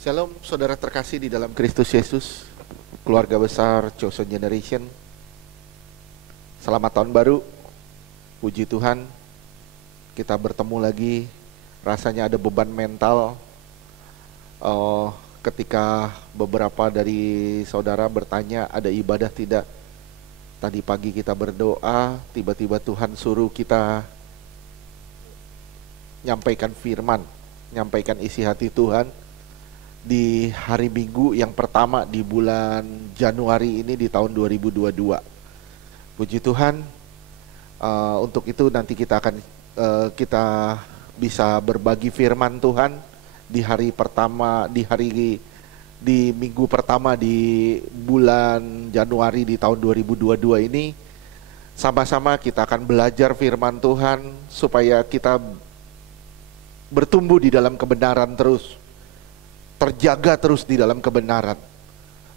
Shalom saudara terkasih di dalam Kristus Yesus, keluarga besar Chosen Generation. Selamat tahun baru, puji Tuhan. Kita bertemu lagi, rasanya ada beban mental ketika beberapa dari saudara bertanya ada ibadah tidak. Tadi pagi kita berdoa, tiba-tiba Tuhan suruh kita nyampaikan firman, nyampaikan isi hati Tuhan di hari Minggu yang pertama di bulan Januari ini di tahun 2022. Puji Tuhan, untuk itu nanti kita akan kita bisa berbagi firman Tuhan di hari pertama, di minggu pertama di bulan Januari di tahun 2022 ini. Sama-sama kita akan belajar firman Tuhan supaya kita bertumbuh di dalam kebenaran terus, terjaga terus di dalam kebenaran.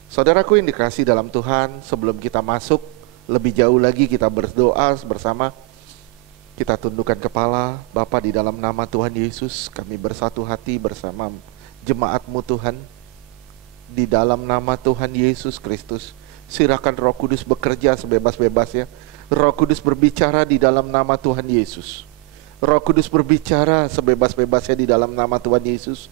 Saudaraku yang dikasihi dalam Tuhan, sebelum kita masuk lebih jauh lagi, kita berdoa bersama. Kita tundukkan kepala. Bapa, di dalam nama Tuhan Yesus, kami bersatu hati bersama jemaat-Mu Tuhan. Di dalam nama Tuhan Yesus Kristus, silakan Roh Kudus bekerja sebebas-bebasnya. Roh Kudus berbicara di dalam nama Tuhan Yesus. Roh Kudus berbicara sebebas-bebasnya di dalam nama Tuhan Yesus,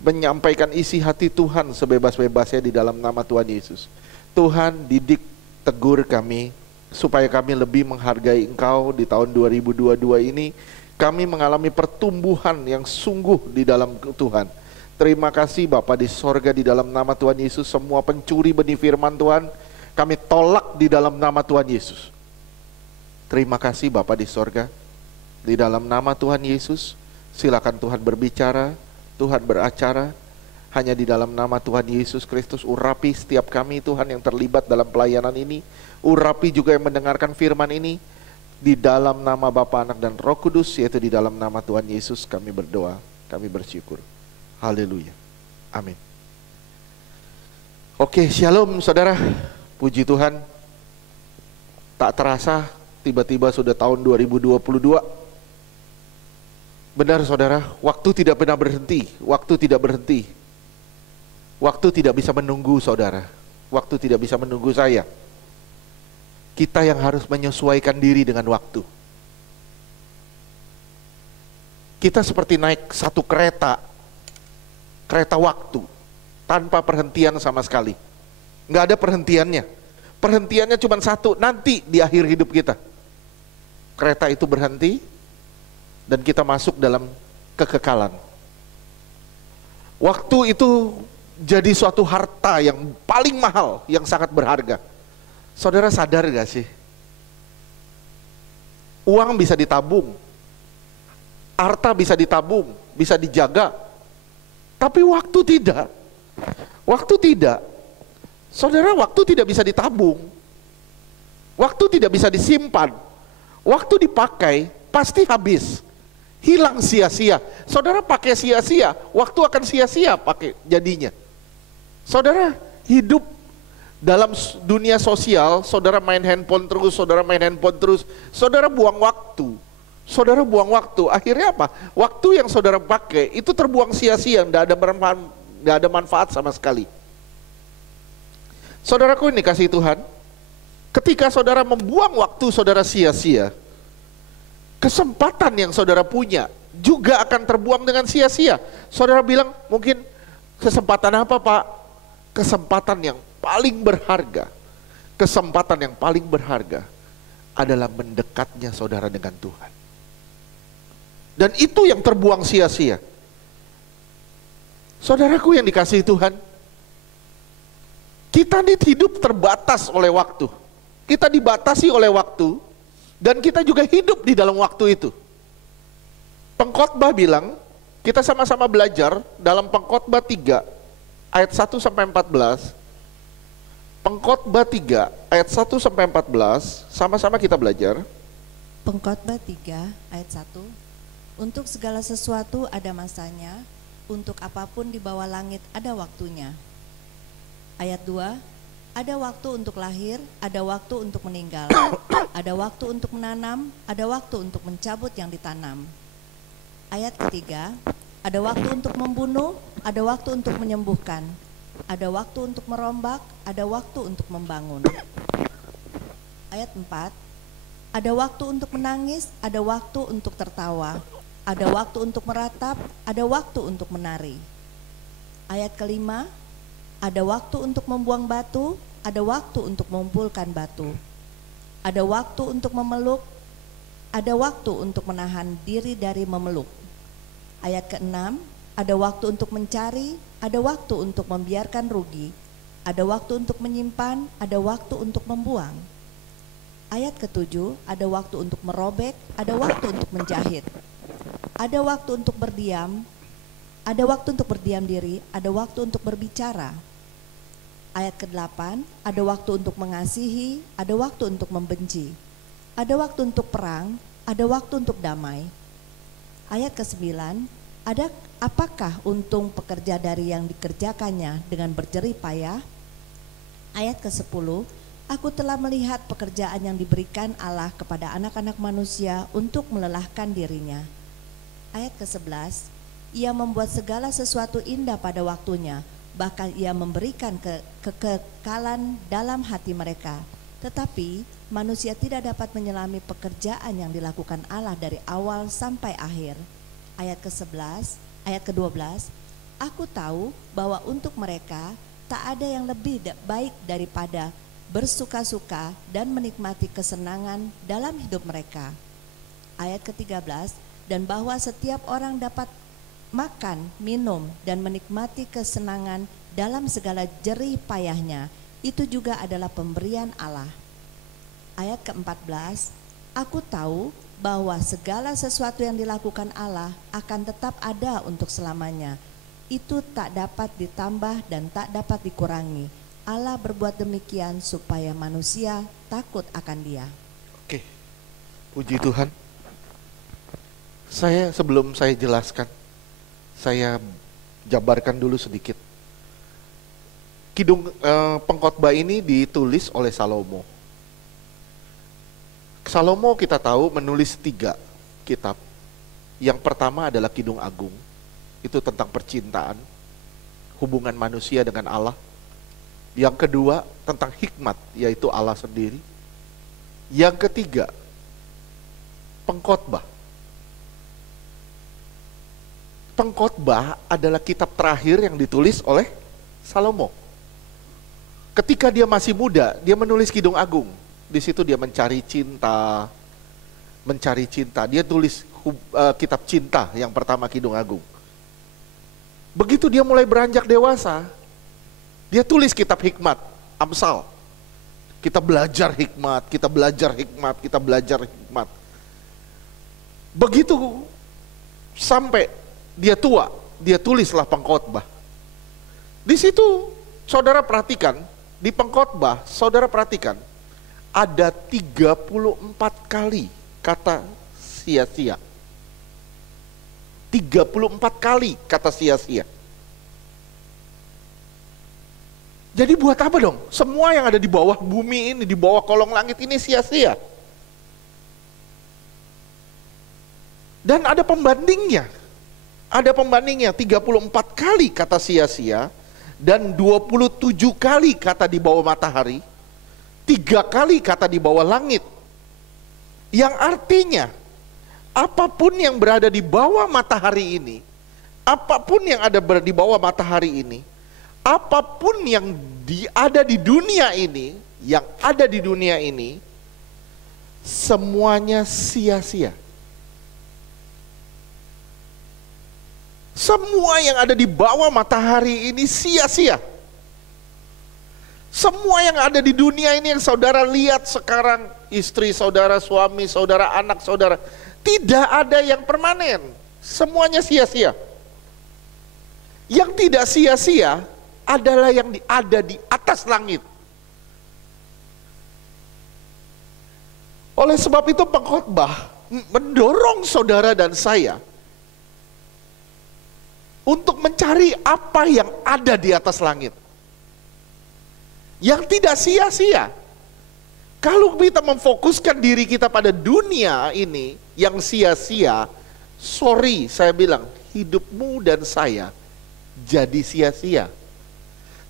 menyampaikan isi hati Tuhan sebebas-bebasnya di dalam nama Tuhan Yesus. Tuhan, didik, tegur kami supaya kami lebih menghargai Engkau di tahun 2022 ini. Kami mengalami pertumbuhan yang sungguh di dalam Tuhan. Terima kasih Bapa di sorga, di dalam nama Tuhan Yesus. Semua pencuri benih firman Tuhan kami tolak di dalam nama Tuhan Yesus. Terima kasih Bapa di sorga, di dalam nama Tuhan Yesus. Silakan Tuhan berbicara, Tuhan beracara. Hanya di dalam nama Tuhan Yesus Kristus, urapi setiap kami Tuhan yang terlibat dalam pelayanan ini. Urapi juga yang mendengarkan firman ini. Di dalam nama Bapa, Anak, dan Roh Kudus, yaitu di dalam nama Tuhan Yesus kami berdoa, kami bersyukur. Haleluya. Amin. Oke, shalom saudara. Puji Tuhan. Tak terasa tiba-tiba sudah tahun 2022. Benar saudara, waktu tidak pernah berhenti, waktu tidak berhenti. Waktu tidak bisa menunggu saudara, waktu tidak bisa menunggu saya. Kita yang harus menyesuaikan diri dengan waktu. Kita seperti naik satu kereta waktu, tanpa perhentian sama sekali. Nggak ada perhentiannya. Perhentiannya cuma satu, nanti di akhir hidup kita. Kereta itu berhenti, dan kita masuk dalam kekekalan. Waktu itu jadi suatu harta yang paling mahal, yang sangat berharga. Saudara sadar gak sih? Uang bisa ditabung, harta bisa ditabung, bisa dijaga, tapi waktu tidak. Waktu tidak. Saudara, waktu tidak bisa ditabung, waktu tidak bisa disimpan, waktu dipakai pasti habis, hilang sia-sia. Saudara pakai sia-sia, waktu akan sia-sia pakai jadinya. Saudara hidup dalam dunia sosial, saudara main handphone terus, saudara main handphone terus, saudara buang waktu. Saudara buang waktu, akhirnya apa? Waktu yang saudara pakai itu terbuang sia-sia, tidak ada manfaat sama sekali. Saudaraku ini kasih Tuhan, ketika saudara membuang waktu saudara sia-sia, kesempatan yang saudara punya juga akan terbuang dengan sia-sia. Saudara bilang mungkin, kesempatan apa Pak? Kesempatan yang paling berharga. Kesempatan yang paling berharga adalah mendekatnya saudara dengan Tuhan. Dan itu yang terbuang sia-sia. Saudaraku yang dikasihi Tuhan, kita hidup terbatas oleh waktu. Kita dibatasi oleh waktu, dan kita juga hidup di dalam waktu itu. Pengkhotbah bilang, kita sama-sama belajar dalam Pengkhotbah 3 ayat 1 sampai 14. Pengkhotbah 3 ayat 1 sampai 14, sama-sama kita belajar. Pengkhotbah 3 ayat 1. Untuk segala sesuatu ada masanya, untuk apapun di bawah langit ada waktunya. Ayat 2. Ada waktu untuk lahir, ada waktu untuk meninggal, ada waktu untuk menanam, ada waktu untuk mencabut yang ditanam. Ayat ketiga, Ada waktu untuk membunuh, ada waktu untuk menyembuhkan, ada waktu untuk merombak, ada waktu untuk membangun. Ayat 4, ada waktu untuk menangis, ada waktu untuk tertawa, ada waktu untuk meratap, ada waktu untuk menari. Ayat kelima, ada waktu untuk membuang batu, ada waktu untuk mengumpulkan batu, ada waktu untuk memeluk, ada waktu untuk menahan diri dari memeluk. Ayat ke-6, ada waktu untuk mencari, ada waktu untuk membiarkan rugi, ada waktu untuk menyimpan, ada waktu untuk membuang. Ayat ke-7, ada waktu untuk merobek, ada waktu untuk menjahit, ada waktu untuk berdiam, ada waktu untuk berdiam diri, ada waktu untuk berbicara. Ayat ke-8, ada waktu untuk mengasihi, ada waktu untuk membenci, ada waktu untuk perang, ada waktu untuk damai. Ayat ke-9, apakah untung pekerja dari yang dikerjakannya dengan berjerih payah? Ayat ke-10, aku telah melihat pekerjaan yang diberikan Allah kepada anak-anak manusia untuk melelahkan dirinya. Ayat ke-11, ia membuat segala sesuatu indah pada waktunya, bahkan ia memberikan kekekalan dalam hati mereka. Tetapi manusia tidak dapat menyelami pekerjaan yang dilakukan Allah dari awal sampai akhir. Ayat ke-11, ayat ke-12, aku tahu bahwa untuk mereka tak ada yang lebih baik daripada bersuka-suka dan menikmati kesenangan dalam hidup mereka. Ayat ke-13, dan bahwa setiap orang dapat makan, minum, dan menikmati kesenangan dalam segala jerih payahnya, itu juga adalah pemberian Allah. Ayat ke-14, aku tahu bahwa segala sesuatu yang dilakukan Allah akan tetap ada untuk selamanya. Itu tak dapat ditambah dan tak dapat dikurangi. Allah berbuat demikian supaya manusia takut akan Dia. Oke, puji Tuhan. Sebelum saya jelaskan, saya jabarkan dulu sedikit. Pengkhotbah ini ditulis oleh Salomo. Salomo kita tahu menulis 3 kitab. Yang pertama adalah Kidung Agung. Itu tentang percintaan, hubungan manusia dengan Allah. Yang kedua tentang hikmat, yaitu Allah sendiri. Yang ketiga, Pengkhotbah. Pengkhotbah adalah kitab terakhir yang ditulis oleh Salomo. Ketika dia masih muda, dia menulis Kidung Agung. Di situ dia mencari cinta. Dia tulis kitab cinta yang pertama, Kidung Agung. Begitu dia mulai beranjak dewasa, dia tulis kitab hikmat, Amsal. Kita belajar hikmat. Begitu sampai dia tua, dia tulislah Pengkhotbah. Di situ saudara perhatikan, di Pengkhotbah saudara perhatikan, ada 34 kali kata sia-sia. 34 kali kata sia-sia. Jadi buat apa dong? Semua yang ada di bawah bumi ini, di bawah kolong langit ini sia-sia. Dan ada pembandingnya. Ada pembandingnya, 34 kali kata sia-sia dan 27 kali kata di bawah matahari. 3 kali kata di bawah langit. Yang artinya apapun yang berada di bawah matahari ini, apapun yang ada di bawah matahari ini, apapun yang ada di dunia ini, semuanya sia-sia. Semua yang ada di bawah matahari ini sia-sia. Semua yang ada di dunia ini yang saudara lihat sekarang, istri saudara, suami saudara, anak saudara, tidak ada yang permanen. Semuanya sia-sia. Yang tidak sia-sia adalah yang ada di atas langit. Oleh sebab itu Pengkhotbah mendorong saudara dan saya untuk mencari apa yang ada di atas langit. Yang tidak sia-sia. Kalau kita memfokuskan diri kita pada dunia ini yang sia-sia, sorry saya bilang, hidupmu dan saya jadi sia-sia.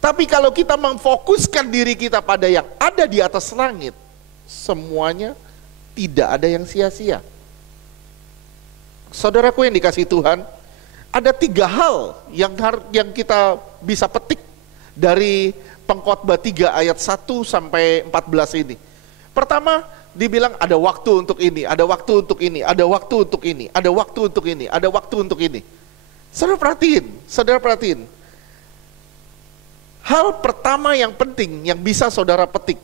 Tapi kalau kita memfokuskan diri kita pada yang ada di atas langit, semuanya tidak ada yang sia-sia. Saudaraku yang dikasihi Tuhan, ada 3 hal yang kita bisa petik dari Pengkhotbah 3 ayat 1 sampai 14 ini. Pertama, dibilang ada waktu untuk ini, ada waktu untuk ini, ada waktu untuk ini, ada waktu untuk ini, ada waktu untuk ini. Saudara perhatiin. Hal pertama yang penting yang bisa saudara petik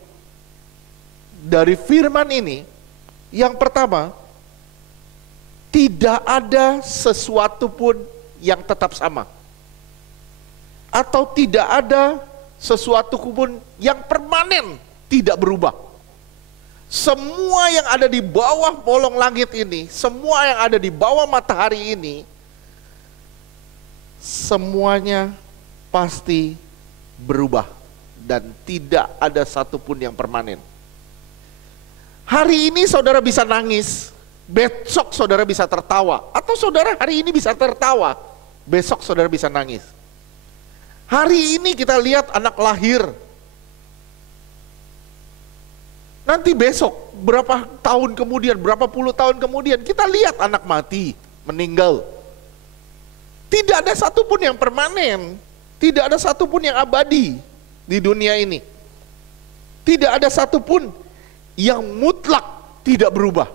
dari firman ini, yang pertama, tidak ada sesuatu pun yang tetap sama. Atau tidak ada sesuatu pun yang permanen, tidak berubah. Semua yang ada di bawah bolong langit ini, semua yang ada di bawah matahari ini, semuanya pasti berubah dan tidak ada satupun yang permanen. Hari ini saudara bisa nangis, besok saudara bisa tertawa, atau saudara hari ini bisa tertawa, besok saudara bisa nangis. Hari ini kita lihat anak lahir, nanti besok berapa tahun kemudian, berapa puluh tahun kemudian kita lihat anak mati, meninggal. Tidak ada satupun yang permanen, tidak ada satupun yang abadi di dunia ini. Tidak ada satupun yang mutlak tidak berubah.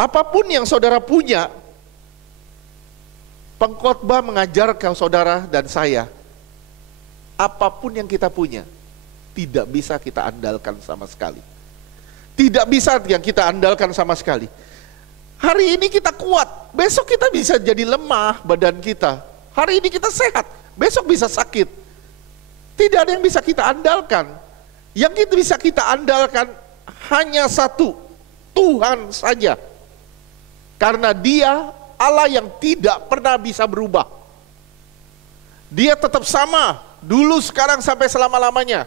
Apapun yang saudara punya, Pengkhotbah mengajarkan saudara dan saya, apapun yang kita punya, tidak bisa kita andalkan sama sekali. Tidak bisa yang kita andalkan sama sekali. Hari ini kita kuat, besok kita bisa jadi lemah badan kita. Hari ini kita sehat, besok bisa sakit. Tidak ada yang bisa kita andalkan. Yang kita bisa kita andalkan hanya satu, Tuhan saja. Karena Dia Allah yang tidak pernah bisa berubah. Dia tetap sama, dulu, sekarang, sampai selama-lamanya.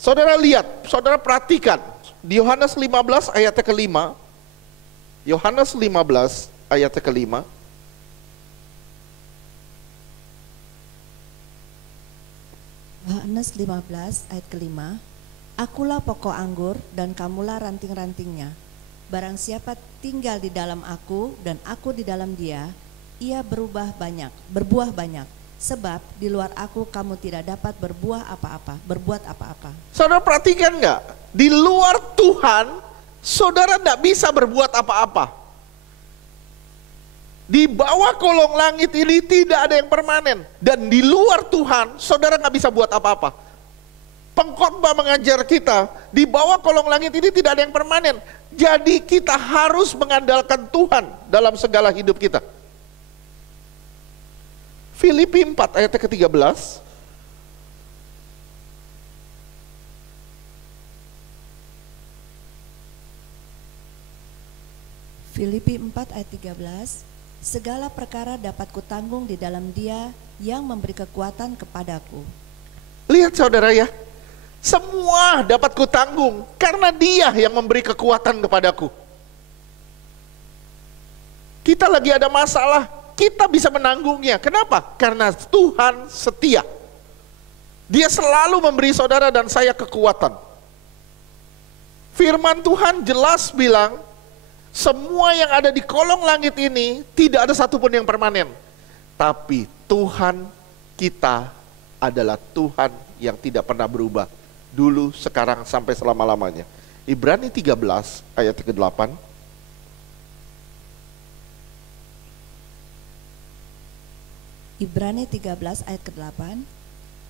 Saudara lihat, saudara perhatikan, di Yohanes 15 ayat ke-5, Yohanes 15 ayat ke-5, Yohanes 15 ayat ke-5, Akulah pokok anggur dan kamulah ranting-rantingnya. Barang siapa tinggal di dalam aku dan aku di dalam dia, ia berbuah banyak. Sebab di luar aku kamu tidak dapat berbuat apa-apa. Saudara perhatikan nggak? Di luar Tuhan, saudara nggak bisa berbuat apa-apa. Di bawah kolong langit ini tidak ada yang permanen. Dan di luar Tuhan, saudara nggak bisa buat apa-apa. Pengkhotbah mengajar kita, di bawah kolong langit ini tidak ada yang permanen. Jadi kita harus mengandalkan Tuhan dalam segala hidup kita. Filipi 4 ayat ke-13. Filipi 4 ayat 13. Segala perkara dapat kutanggung di dalam Dia yang memberi kekuatan kepadaku. Lihat saudara ya, semua dapat kutanggung karena Dia yang memberi kekuatan kepadaku. Kita lagi ada masalah, kita bisa menanggungnya. Kenapa? Karena Tuhan setia. Dia selalu memberi saudara dan saya kekuatan. Firman Tuhan jelas bilang, semua yang ada di kolong langit ini tidak ada satupun yang permanen. Tapi Tuhan kita adalah Tuhan yang tidak pernah berubah. Dulu, sekarang, sampai selama-lamanya. Ibrani 13 ayat ke-8. Ibrani 13 ayat ke-8.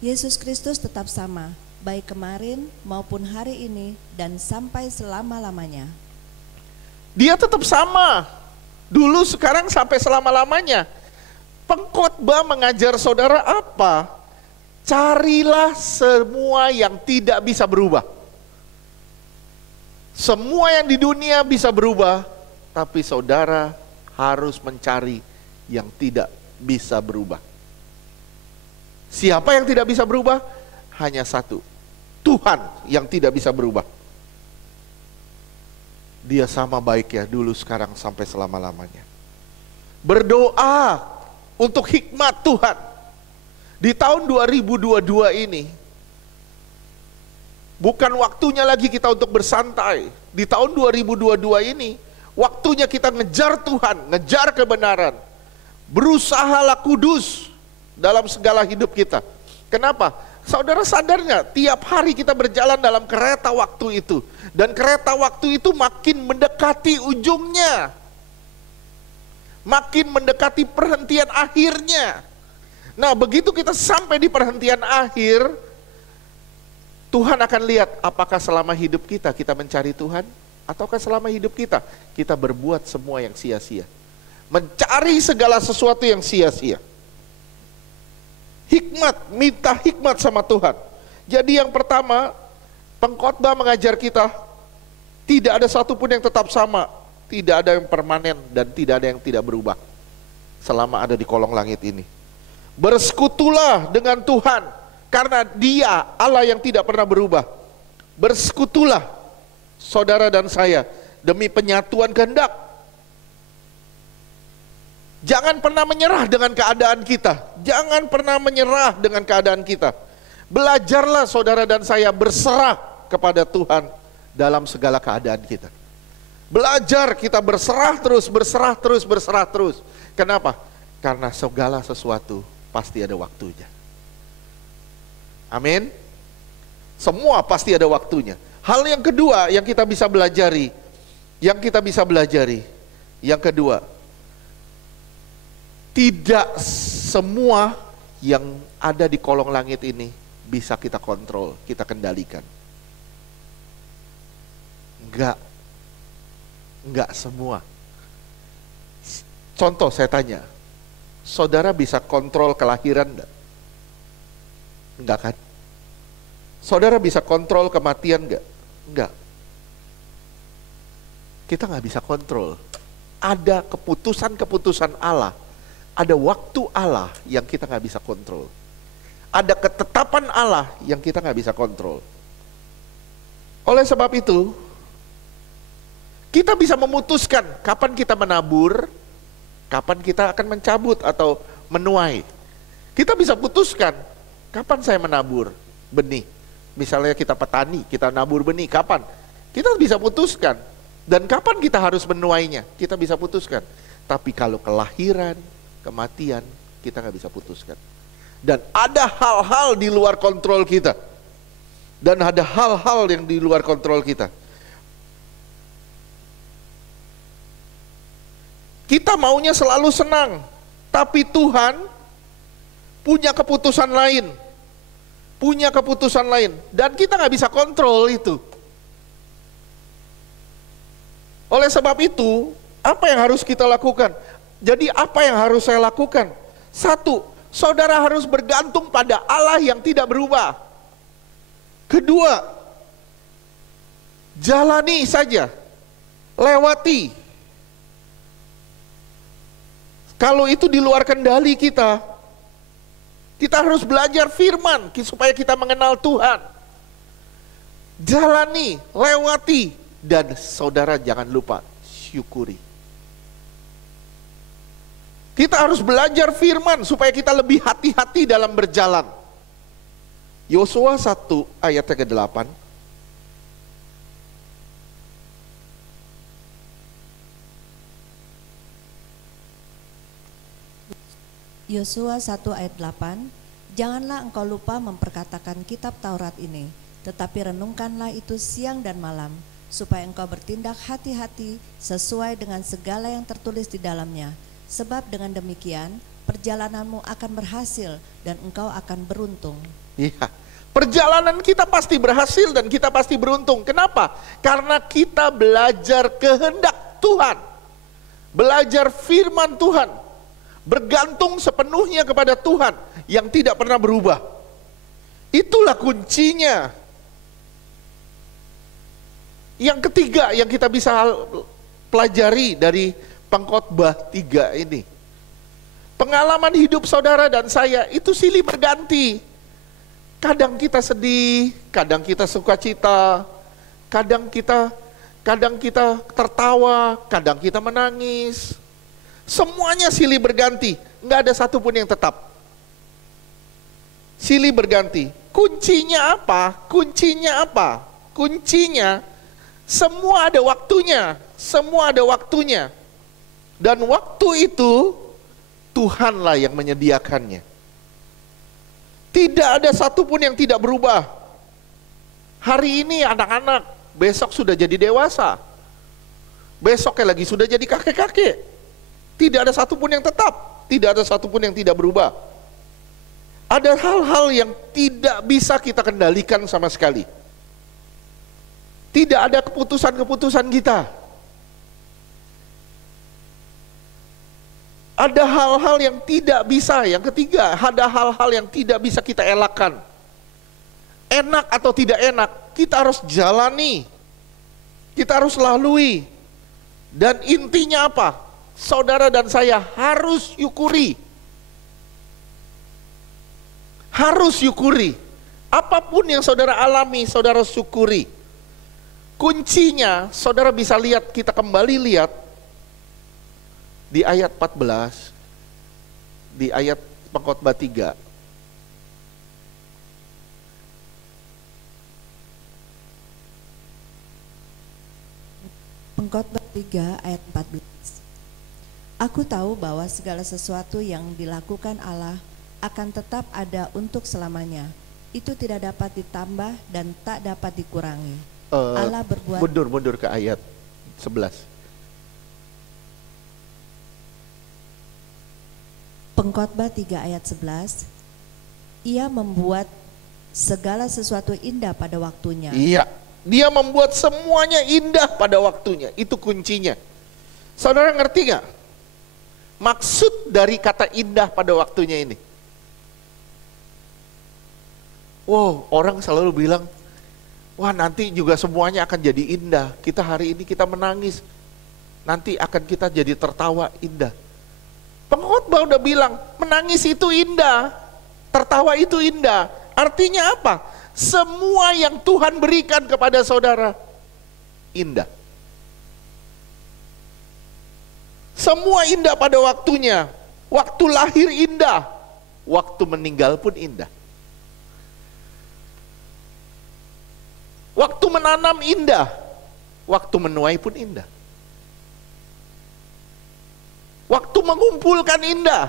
Yesus Kristus tetap sama, baik kemarin maupun hari ini dan sampai selama-lamanya. Dia tetap sama, dulu, sekarang, sampai selama-lamanya. Pengkhotbah mengajar saudara apa? Carilah semua yang tidak bisa berubah. Semua yang di dunia bisa berubah, tapi saudara harus mencari yang tidak bisa berubah. Siapa yang tidak bisa berubah? Hanya satu, Tuhan yang tidak bisa berubah. Dia sama baiknya dulu, sekarang, sampai selama-lamanya. Berdoa untuk hikmat Tuhan. Di tahun 2022 ini, bukan waktunya lagi kita untuk bersantai. Di tahun 2022 ini, waktunya kita ngejar Tuhan, ngejar kebenaran. Berusahalah kudus dalam segala hidup kita. Kenapa? Saudara sadar nggak? Tiap hari kita berjalan dalam kereta waktu itu. Dan kereta waktu itu makin mendekati ujungnya. Makin mendekati perhentian akhirnya. Nah, begitu kita sampai di perhentian akhir, Tuhan akan lihat apakah selama hidup kita mencari Tuhan, ataukah selama hidup kita berbuat semua yang sia-sia. Mencari segala sesuatu yang sia-sia. Hikmat, minta hikmat sama Tuhan. Jadi yang pertama, pengkhotbah mengajar kita, tidak ada satupun yang tetap sama, tidak ada yang permanen, dan tidak ada yang tidak berubah selama ada di kolong langit ini. Bersekutulah dengan Tuhan, karena Dia Allah yang tidak pernah berubah. Bersekutulah saudara dan saya demi penyatuan kehendak. Jangan pernah menyerah dengan keadaan kita. Jangan pernah menyerah dengan keadaan kita. Belajarlah saudara dan saya berserah kepada Tuhan dalam segala keadaan kita. Belajar kita berserah terus, berserah terus, berserah terus. Kenapa? Karena segala sesuatu pasti ada waktunya. Amin. Semua pasti ada waktunya. Hal yang kedua yang kita bisa belajari, yang kedua, tidak semua yang ada di kolong langit ini bisa kita kontrol, kita kendalikan. Enggak semua. Contoh saya tanya, saudara bisa kontrol kelahiran enggak? Enggak kan? Saudara bisa kontrol kematian enggak? Enggak. Kita nggak bisa kontrol. Ada keputusan-keputusan Allah. Ada waktu Allah yang kita nggak bisa kontrol. Ada ketetapan Allah yang kita nggak bisa kontrol. Oleh sebab itu, kita bisa memutuskan kapan kita menabur, kapan kita akan mencabut atau menuai. Kita bisa putuskan kapan saya menabur benih. Misalnya kita petani, kita nabur benih, kapan? Kita bisa putuskan. Dan kapan kita harus menuainya, kita bisa putuskan. Tapi kalau kelahiran, kematian, kita nggak bisa putuskan. Dan ada hal-hal di luar kontrol kita. Dan ada hal-hal yang di luar kontrol kita. Kita maunya selalu senang, tapi Tuhan punya keputusan lain. Punya keputusan lain. Dan kita nggak bisa kontrol itu. Oleh sebab itu, apa yang harus kita lakukan? Jadi apa yang harus saya lakukan? Satu, saudara harus bergantung pada Allah yang tidak berubah. Kedua, jalani saja, lewati. Kalau itu di luar kendali kita harus belajar firman supaya kita mengenal Tuhan. Jalani, lewati, dan saudara jangan lupa syukuri. Kita harus belajar firman supaya kita lebih hati-hati dalam berjalan. Yosua 1 ayat ke-8. Yosua 1 ayat 8, janganlah engkau lupa memperkatakan kitab Taurat ini, tetapi renungkanlah itu siang dan malam, supaya engkau bertindak hati-hati sesuai dengan segala yang tertulis di dalamnya. Sebab dengan demikian perjalananmu akan berhasil dan engkau akan beruntung. Iya, perjalanan kita pasti berhasil dan kita pasti beruntung. Kenapa? Karena kita belajar kehendak Tuhan, belajar firman Tuhan, bergantung sepenuhnya kepada Tuhan yang tidak pernah berubah. Itulah kuncinya. Yang ketiga yang kita bisa pelajari dari pengkhotbah 3 ini, pengalaman hidup saudara dan saya itu silih berganti. Kadang kita sedih, kadang kita sukacita, kadang kadang kita tertawa, kadang kita menangis. Semuanya silih berganti, nggak ada satupun yang tetap. Silih berganti. Kuncinya apa? Kuncinya apa? Kuncinya semua ada waktunya, semua ada waktunya. Dan waktu itu Tuhanlah yang menyediakannya. Tidak ada satupun yang tidak berubah. Hari ini anak-anak, besok sudah jadi dewasa. Besoknya lagi sudah jadi kakek-kakek. Tidak ada satupun yang tetap, tidak ada satupun yang tidak berubah. Ada hal-hal yang tidak bisa kita kendalikan sama sekali. Tidak ada keputusan-keputusan kita. Ada hal-hal yang tidak bisa. Yang ketiga, ada hal-hal yang tidak bisa kita elakkan. Enak atau tidak enak, kita harus jalani. Kita harus lalui. Dan intinya apa? Saudara dan saya harus syukuri. Harus syukuri. Apapun yang saudara alami, saudara syukuri. Kuncinya, saudara bisa lihat, kita kembali lihat di ayat 14, di ayat Pengkhotbah 3. Pengkhotbah 3 ayat 14. Aku tahu bahwa segala sesuatu yang dilakukan Allah akan tetap ada untuk selamanya. Itu tidak dapat ditambah dan tak dapat dikurangi. Allah berbuat. Mundur ke ayat 11. Pengkhotbah 3 ayat 11. Ia membuat segala sesuatu indah pada waktunya. Iya, dia membuat semuanya indah pada waktunya. Itu kuncinya. Saudara ngerti gak maksud dari kata indah pada waktunya ini? Wow, orang selalu bilang, wah nanti juga semuanya akan jadi indah. Kita hari ini kita menangis, nanti akan kita jadi tertawa indah. Pengkhotbah udah bilang, menangis itu indah, tertawa itu indah. Artinya apa? Semua yang Tuhan berikan kepada saudara, indah. Semua indah pada waktunya. Waktu lahir indah, waktu meninggal pun indah. Waktu menanam indah, waktu menuai pun indah. Waktu mengumpulkan indah,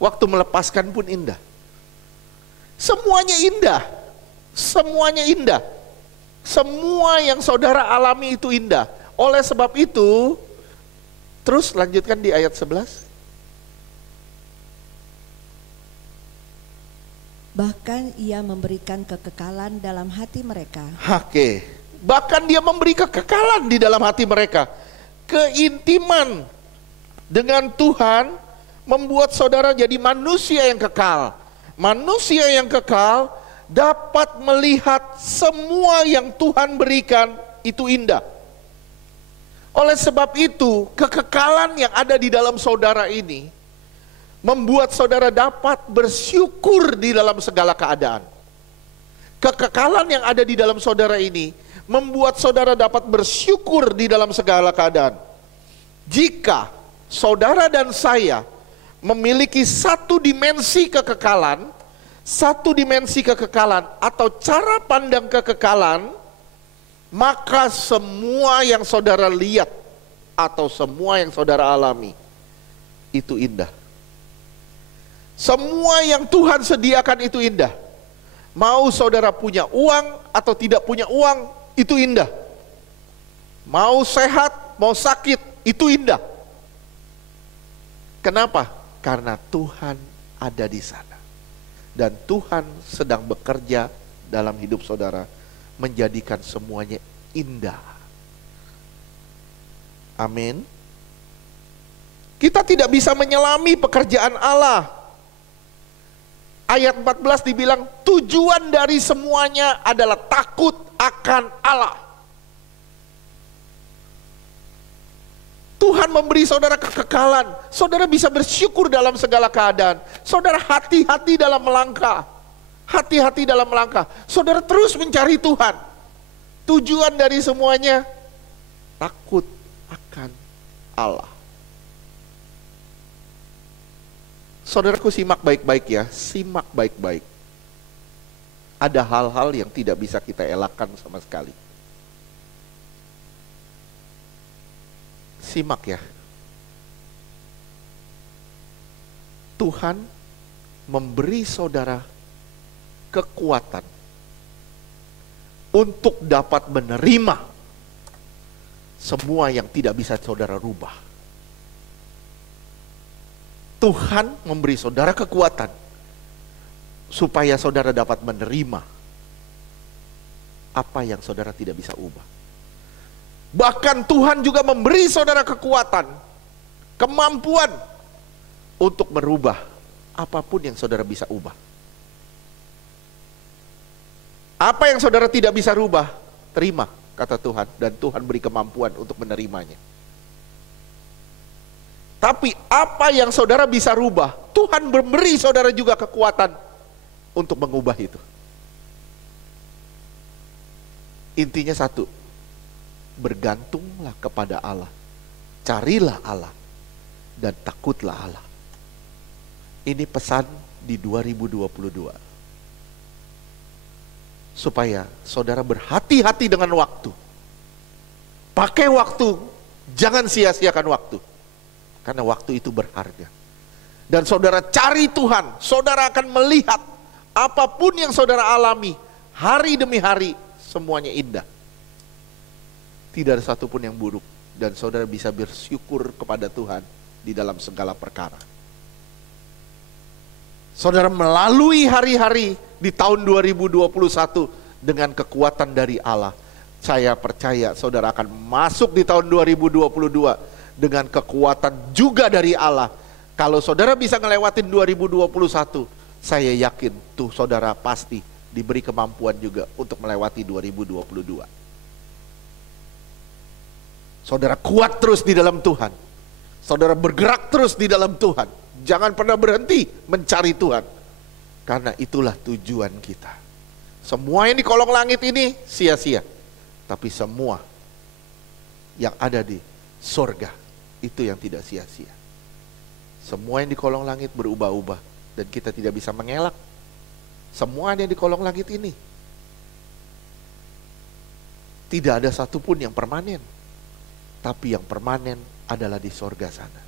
waktu melepaskan pun indah. Semuanya indah, semuanya indah. Semua yang saudara alami itu indah. Oleh sebab itu, terus lanjutkan di ayat 11. Bahkan ia memberikan kekekalan dalam hati mereka. Oke. Bahkan dia memberi kekekalan di dalam hati mereka. Keintiman dengan Tuhan membuat saudara jadi manusia yang kekal. Manusia yang kekal dapat melihat semua yang Tuhan berikan itu indah. Oleh sebab itu, kekekalan yang ada di dalam saudara ini membuat saudara dapat bersyukur di dalam segala keadaan. Kekekalan yang ada di dalam saudara ini membuat saudara dapat bersyukur di dalam segala keadaan. Jika saudara dan saya memiliki satu dimensi kekekalan atau cara pandang kekekalan, maka semua yang saudara lihat atau semua yang saudara alami itu indah. Semua yang Tuhan sediakan itu indah. Mau saudara punya uang atau tidak punya uang, itu indah. Mau sehat, mau sakit, itu indah. Kenapa? Karena Tuhan ada di sana. Dan Tuhan sedang bekerja dalam hidup saudara, menjadikan semuanya indah. Amin. Kita tidak bisa menyelami pekerjaan Allah. Ayat 14 dibilang tujuan dari semuanya adalah takut akan Allah. Tuhan memberi saudara kekekalan. Saudara bisa bersyukur dalam segala keadaan. Saudara hati-hati dalam melangkah. Hati-hati dalam melangkah. Saudara terus mencari Tuhan. Tujuan dari semuanya takut akan Allah. Saudaraku, simak baik-baik ya, simak baik-baik. Ada hal-hal yang tidak bisa kita elakkan sama sekali. Simak ya. Tuhan memberi saudara kekuatan untuk dapat menerima semua yang tidak bisa saudara rubah. Tuhan memberi saudara kekuatan supaya saudara dapat menerima apa yang saudara tidak bisa ubah. Bahkan Tuhan juga memberi saudara kekuatan, kemampuan untuk merubah apapun yang saudara bisa ubah. Apa yang saudara tidak bisa rubah, terima, kata Tuhan, dan Tuhan beri kemampuan untuk menerimanya. Tapi apa yang saudara bisa rubah, Tuhan memberi saudara juga kekuatan untuk mengubah itu. Intinya satu, bergantunglah kepada Allah, carilah Allah, dan takutlah Allah. Ini pesan di 2022. Supaya saudara berhati-hati dengan waktu. Pakai waktu, jangan sia-siakan waktu. Karena waktu itu berharga. Dan saudara cari Tuhan, saudara akan melihat apapun yang saudara alami, hari demi hari, semuanya indah. Tidak ada satupun yang buruk. Dan saudara bisa bersyukur kepada Tuhan di dalam segala perkara. Saudara melalui hari-hari di tahun 2021 dengan kekuatan dari Allah. Saya percaya saudara akan masuk di tahun 2022 dengan kekuatan juga dari Allah. Kalau saudara bisa ngelewatin 2021, saya yakin tuh saudara pasti diberi kemampuan juga untuk melewati 2022. Saudara kuat terus di dalam Tuhan. Saudara bergerak terus di dalam Tuhan. Jangan pernah berhenti mencari Tuhan. Karena itulah tujuan kita. Semua yang di kolong langit ini sia-sia. Tapi semua yang ada di sorga itu yang tidak sia-sia. Semua yang di kolong langit berubah-ubah. Dan kita tidak bisa mengelak semua yang di kolong langit ini. Tidak ada satupun yang permanen. Tapi yang permanen adalah di sorga sana.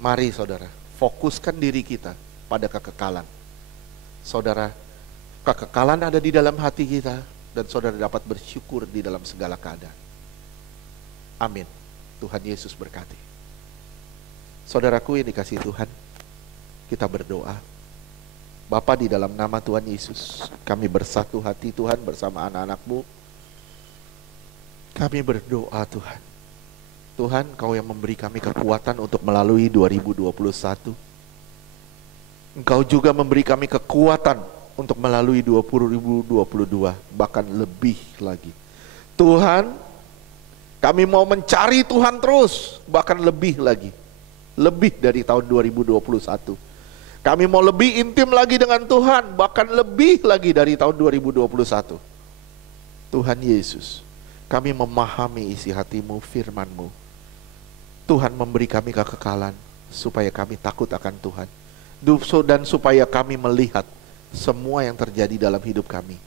Mari saudara, fokuskan diri kita pada kekekalan. Saudara, kekekalan ada di dalam hati kita dan saudara dapat bersyukur di dalam segala keadaan. Amin. Tuhan Yesus berkati. Saudaraku yang dikasihi Tuhan, kita berdoa. Bapa, di dalam nama Tuhan Yesus, kami bersatu hati Tuhan bersama anak-anak-Mu. Kami berdoa Tuhan. Tuhan, Kau yang memberi kami kekuatan untuk melalui 2021. Engkau juga memberi kami kekuatan untuk melalui 2022, bahkan lebih lagi. Tuhan, kami mau mencari Tuhan terus, bahkan lebih lagi. Lebih dari tahun 2021. Kami mau lebih intim lagi dengan Tuhan, bahkan lebih lagi dari tahun 2021. Tuhan Yesus, kami memahami isi hati-Mu, firman-Mu. Tuhan memberi kami kekekalan supaya kami takut akan Tuhan. Dan supaya kami melihat semua yang terjadi dalam hidup kami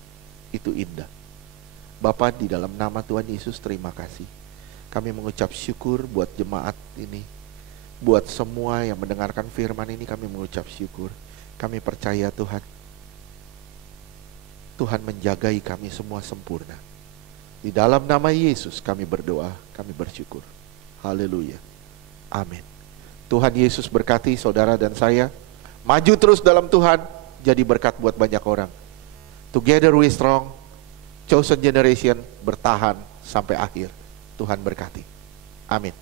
itu indah. Bapa, di dalam nama Tuhan Yesus, terima kasih. Kami mengucap syukur buat jemaat ini. Buat semua yang mendengarkan firman ini, kami mengucap syukur. Kami percaya Tuhan, Tuhan menjagai kami semua sempurna. Di dalam nama Yesus kami berdoa, kami bersyukur. Haleluya. Amin. Tuhan Yesus berkati saudara dan saya. Maju terus dalam Tuhan, jadi berkat buat banyak orang. Together we strong, chosen generation, bertahan sampai akhir. Tuhan berkati. Amin.